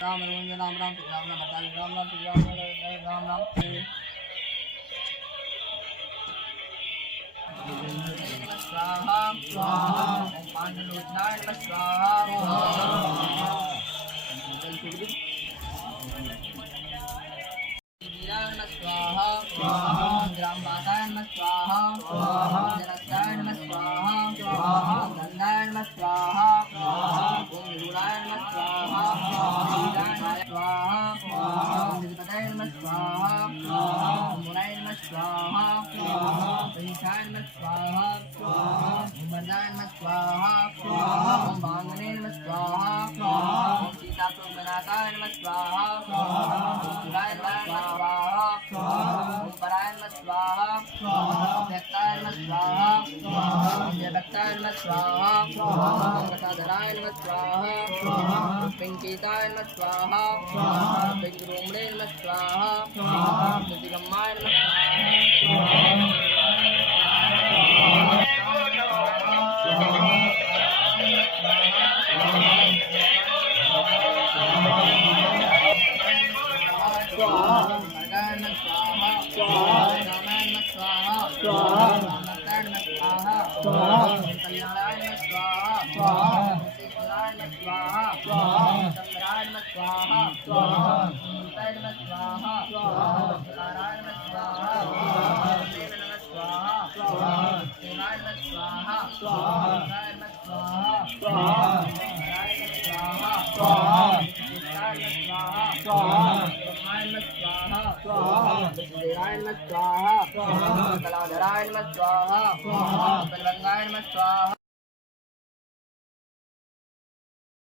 राम राम राम राम राम राम राम राम राम राम राम स्वाहा स्वाहा ओम पांडुलोचनाय नमः स्वाहा स्वाहा स्वाहा ग्राम माताय नमः स्वाहा स्वाहा जनस्ताय नमः स्वाहा स्वाहा गंधाय नमः स्वाहा स्वाहा ओम गुरुणाय नमः स्वाहा स्वाहा स्वाहा निधिपतये नमः स्वाहा स्वाहा मुनाय नमः स्वाहा स्वाहा पंचाय नमः स्वाहा स्वाहा ओम वरदाय नमः स्वाहा स्वाहा ओम भांगने नमः स्वाहा स्वाहा ओम सीताप्रभुनाथाय नमः स्वाहा स्वाहा ओम शिवाय नमः स्वाहा ओम पराय नमः स्वाहा ओम व्यक्ताय नमः स्वाहा ओम जयभक्ताय नमः स्वाहा ओम गदाधराय नमः स्वाहा ओम पिंकिताय नमः स्वाहा ओम पिंगरोमणे नमः स्वाहा ओम दिगम्माय नमः स्वाहा स्वाहा रामायण स्वाहा स्वाहा नारायण स्वाहा स्वाहा कल्याणाय स्वाहा स्वाहा श्रीराय स्वाहा स्वाहा चंद्राय स्वाहा स्वाहा सुताय स्वाहा स्वाहा नारायण स्वाहा स्वाहा स्वाहा स्वाहा शिवाय स्वाहा स्वाहा नारायण स्वाहा स्वाहा नारायण स्वाहा स्वाहा शिवाय स्वाहा स्वाहा स्वाहा स्वाहा विजयाय नमः स्वाहा स्वाहा कलाधराय नमः स्वाहा स्वाहा बलवंगाय नमः स्वाहा